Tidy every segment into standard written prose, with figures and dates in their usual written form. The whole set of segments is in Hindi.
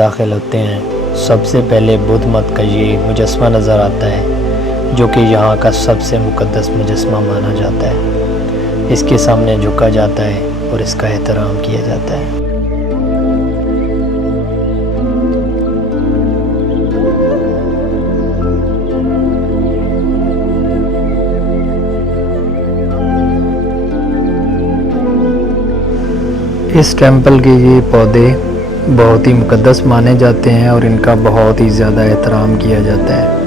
दाखिल होते हैं, सबसे पहले बुद्ध मत का ये मुजस्समा नज़र आता है, जो कि यहाँ का सबसे मुक़द्दस मुजस्समा माना जाता है। इसके सामने झुका जाता है और इसका एहतराम किया जाता है। इस टेंपल के ये पौधे बहुत ही मुक़द्दस माने जाते हैं और इनका बहुत ही ज़्यादा एहतराम किया जाता है।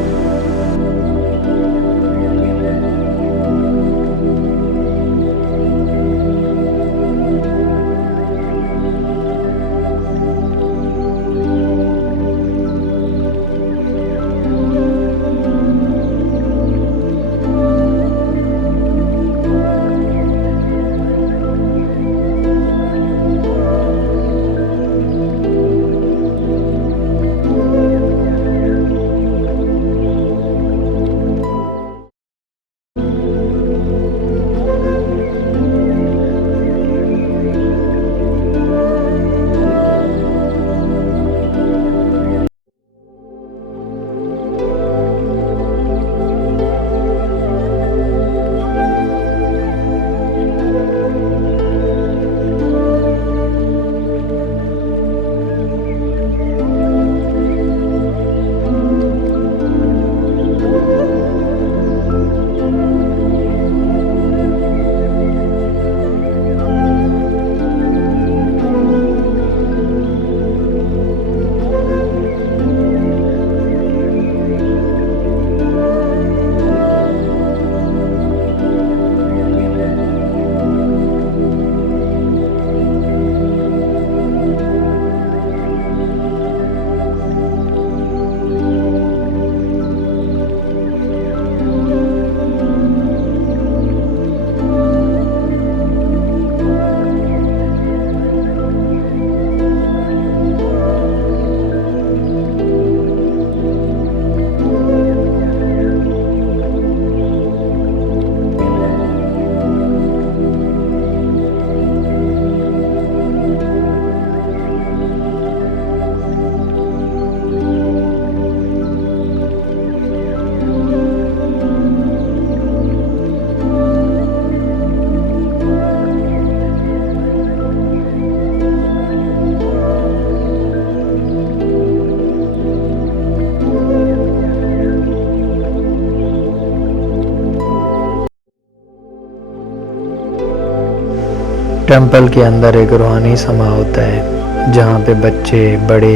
टेंपल के अंदर एक रूहानी समा होता है, जहाँ पे बच्चे, बड़े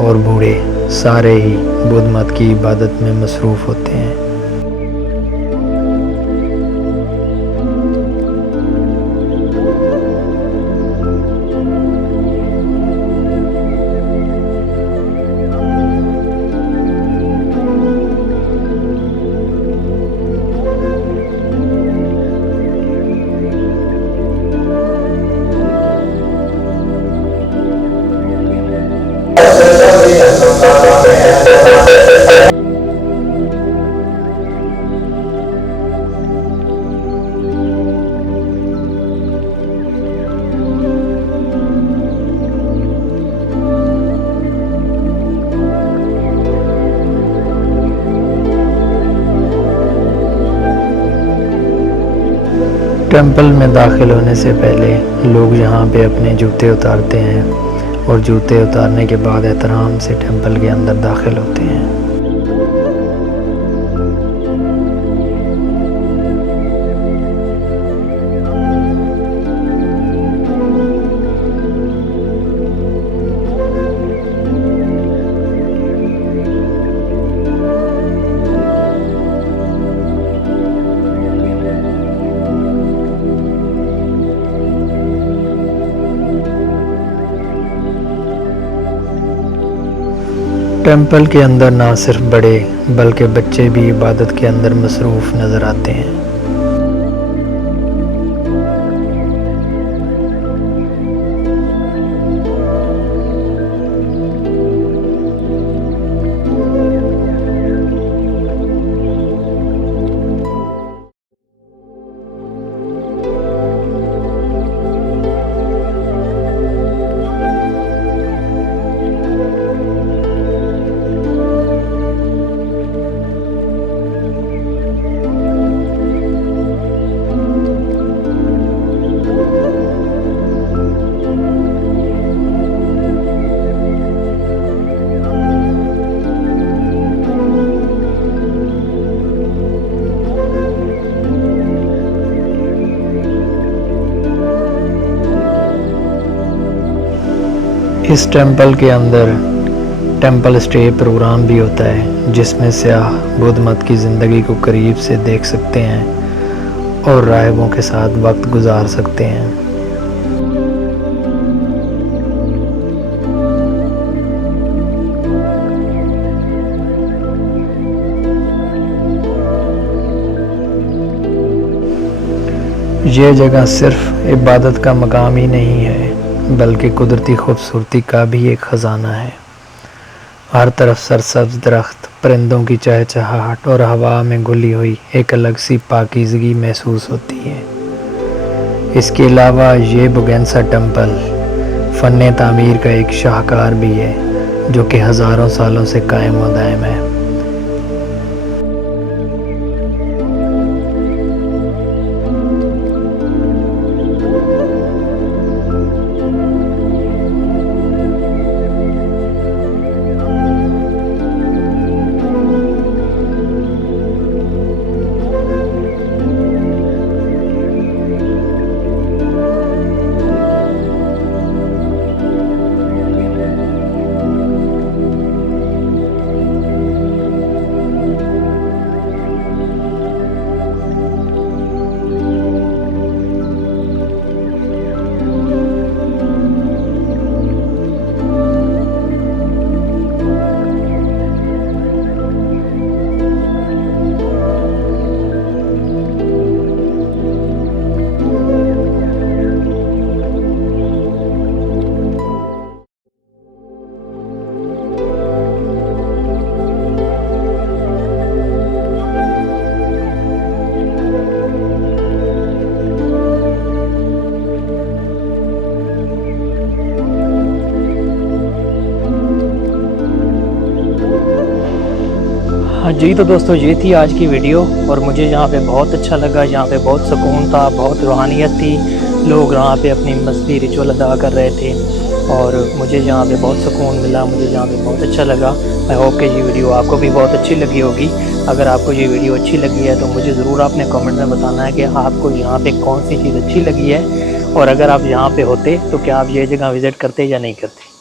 और बूढ़े सारे ही बुद्ध मत की इबादत में मसरूफ़ होते हैं। टेंपल में दाखिल होने से पहले लोग यहाँ पे अपने जूते उतारते हैं और जूते उतारने के बाद एहतराम से टेंपल के अंदर दाखिल होते हैं। टेंपल के अंदर ना सिर्फ बड़े बल्कि बच्चे भी इबादत के अंदर मसरूफ़ नज़र आते हैं। इस टेंपल के अंदर टेंपल स्टे प्रोग्राम भी होता है, जिसमें सयाह बुद्ध मत की ज़िंदगी को करीब से देख सकते हैं और राहिबों के साथ वक्त गुजार सकते हैं। ये जगह सिर्फ इबादत का मकाम ही नहीं है, बल्कि कुदरती खूबसूरती का भी एक ख़जाना है। हर तरफ सरसब्ज़ दरख्त, परिंदों की चहचहाहट और हवा में घुली हुई एक अलग सी पाकीज़गी महसूस होती है। इसके अलावा ये बुगेनसा टेंपल फ़न तामीर का एक शाहकार भी है, जो कि हज़ारों सालों से कायम व दायम है। हाँ जी, तो दोस्तों ये थी आज की वीडियो और मुझे यहाँ पे बहुत अच्छा लगा। यहाँ पे बहुत सुकून था, बहुत रूहानियत थी। लोग यहाँ पे अपनी मज़हबी रिचुअल अदा कर रहे थे और मुझे यहाँ पे बहुत सुकून मिला, मुझे यहाँ पे बहुत अच्छा लगा। आई होप कि ये वीडियो आपको भी बहुत अच्छी लगी होगी। अगर आपको ये वीडियो अच्छी लगी है तो मुझे ज़रूर आपने कमेंट में बताना है कि आपको यहाँ पे कौन सी चीज़ अच्छी लगी है, और अगर आप यहाँ पे होते तो क्या आप ये जगह विज़िट करते या नहीं करते।